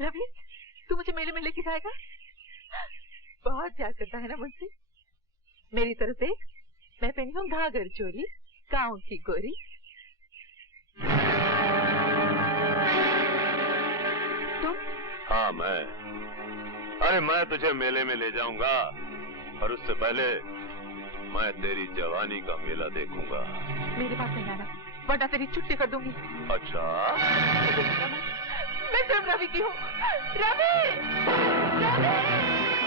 रवि, तू मुझे मेले में लेके जाएगा? बहुत प्यार करता है ना मुझसे। मेरी तरफ देख, मैं पहनी हूँ घाघर चोली, गाँव की गोरी। तुम? हाँ मैं। अरे मैं तुझे मेले में ले जाऊंगा, और उससे पहले मैं तेरी जवानी का मेला देखूंगा। मेरे पास नहीं आना, वरना तेरी छुट्टी कर दूंगी। अच्छा? मैं सिर्फ रवि की हूँ। रवि! रवि!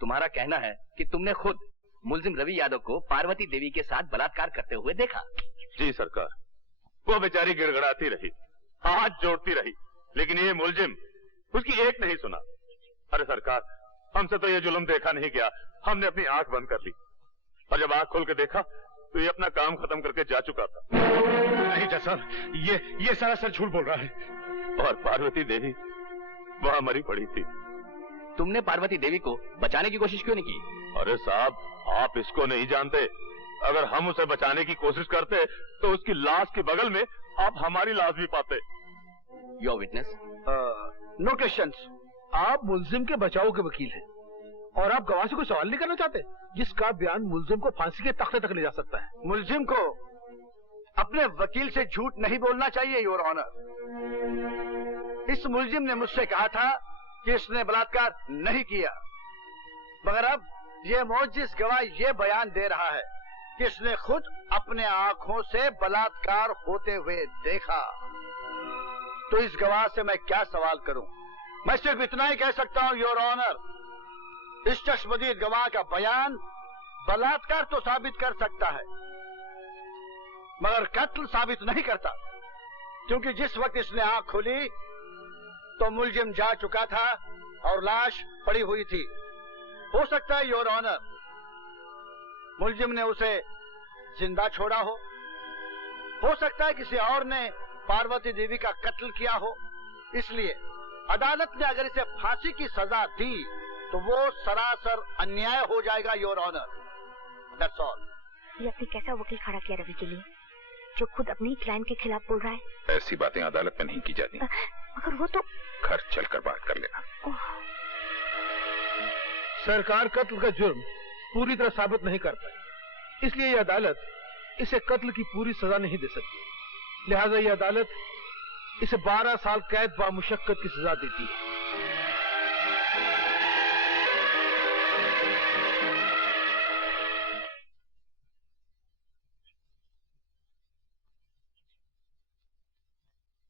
तुम्हारा कहना है कि तुमने खुद मुलजिम रवि यादव को पार्वती देवी के साथ बलात्कार करते हुए देखा? जी सरकार, वो बेचारी गिड़गड़ाती रही, हाथ जोड़ती रही, लेकिन ये मुलजिम उसकी एक नहीं सुना। अरे सरकार, हमसे तो ये जुल्म देखा नहीं गया, हमने अपनी आंख बंद कर ली, और जब आंख खोल के देखा तो ये अपना काम खत्म करके जा चुका था। नहीं जज साहब, ये सरासर झूठ बोल रहा है। और पार्वती देवी वहां मरी पड़ी थी। तुमने पार्वती देवी को बचाने की कोशिश क्यों नहीं की? अरे साहब, आप इसको नहीं जानते। अगर हम उसे बचाने की कोशिश करते तो उसकी लाश के बगल में आप हमारी लाश भी पाते। Your witness? No questions. आप मुलजिम के बचाव के वकील हैं और आप गवाह से कोई सवाल नहीं करना चाहते, जिसका बयान मुलजिम को फांसी के तख्ते तक ले जा सकता है। मुलजिम को अपने वकील से झूठ नहीं बोलना चाहिए योर ऑनर। इस मुलजिम ने मुझसे कहा था कि इसने बलात्कार नहीं किया, मगर अब ये मोजिज़ गवाह ये बयान दे रहा है कि इसने खुद अपने आंखों से बलात्कार होते हुए देखा। तो इस गवाह से मैं क्या सवाल करूं? मैं सिर्फ इतना ही कह सकता हूं योर ऑनर, इस चश्मदीद गवाह का बयान बलात्कार तो साबित कर सकता है, मगर कत्ल साबित नहीं करता, क्योंकि जिस वक्त इसने आंख खोली तो मुलजिम जा चुका था और लाश पड़ी हुई थी। हो सकता है योर ऑनर मुलजिम ने उसे जिंदा छोड़ा हो सकता है किसी और ने पार्वती देवी का कत्ल किया हो। इसलिए अदालत ने अगर इसे फांसी की सजा दी तो वो सरासर अन्याय हो जाएगा योर ऑनर। That's all. ये अपने कैसा वकील खड़ा किया रवि के लिए, जो खुद अपनी क्लाइंट के खिलाफ बोल रहा है। ऐसी बातें अदालत में नहीं की जाती। मगर वो तो घर चलकर बात कर लेना। सरकार कत्ल का जुर्म पूरी तरह साबित नहीं कर पाई, इसलिए ये अदालत इसे कत्ल की पूरी सजा नहीं दे सकती। लिहाजा ये अदालत इसे 12 साल कैद बामुशक्कत की सजा देती है।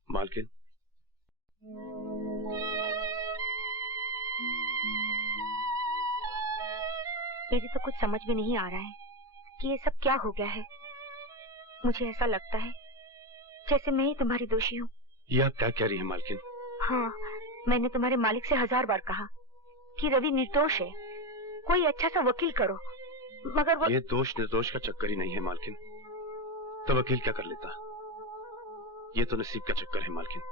मालकिन, मेरी तो कुछ समझ में नहीं आ रहा है कि ये सब क्या हो गया है। मुझे ऐसा लगता है जैसे मैं ही तुम्हारी दोषी हूँ। ये आप क्या कह रही हैं मालकिन? हाँ, मैंने तुम्हारे मालिक से 1000 बार कहा कि रवि निर्दोष है, कोई अच्छा सा वकील करो, मगर वो... ये दोष निर्दोष का चक्कर ही नहीं है मालकिन, तो वकील क्या कर लेता? ये तो नसीब का चक्कर है मालकिन।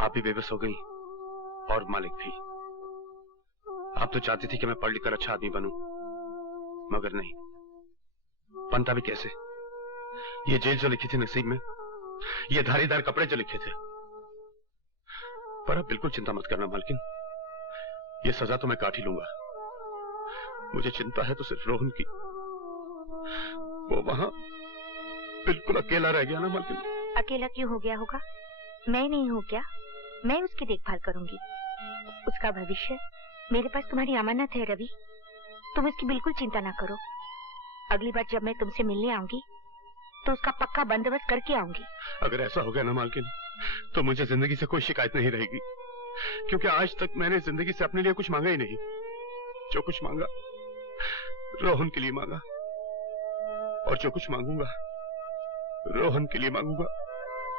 आप भी बेबस हो गई और मालिक भी। आप तो चाहती थी कि मैं पढ़ लिखकर अच्छा आदमी बनूं, मगर नहीं। बनता भी कैसे? ये जेल जो लिखी थी नसीब में, ये धारीदार कपड़े जो लिखे थे। पर अब बिल्कुल चिंता मत करना मालकिन, ये सजा तो मैं काट ही लूंगा। मुझे चिंता है तो सिर्फ रोहन की। वो वहां बिल्कुल अकेला रह गया ना मालकिन। अकेला क्यों हो गया होगा? मैं नहीं हूँ क्या? मैं उसकी देखभाल करूंगी। उसका भविष्य मेरे पास तुम्हारी अमानत है रवि, तुम इसकी बिल्कुल चिंता ना करो। अगली बार जब मैं तुमसे मिलने आऊंगी तो उसका पक्का बंदोबस्त करके आऊंगी। अगर ऐसा हो गया ना मालकिन, तो मुझे जिंदगी से कोई शिकायत नहीं रहेगी, क्योंकि आज तक मैंने जिंदगी से अपने लिए कुछ मांगा ही नहीं। जो कुछ मांगा रोहन के लिए मांगा, और जो कुछ मांगूंगा रोहन के लिए मांगूंगा।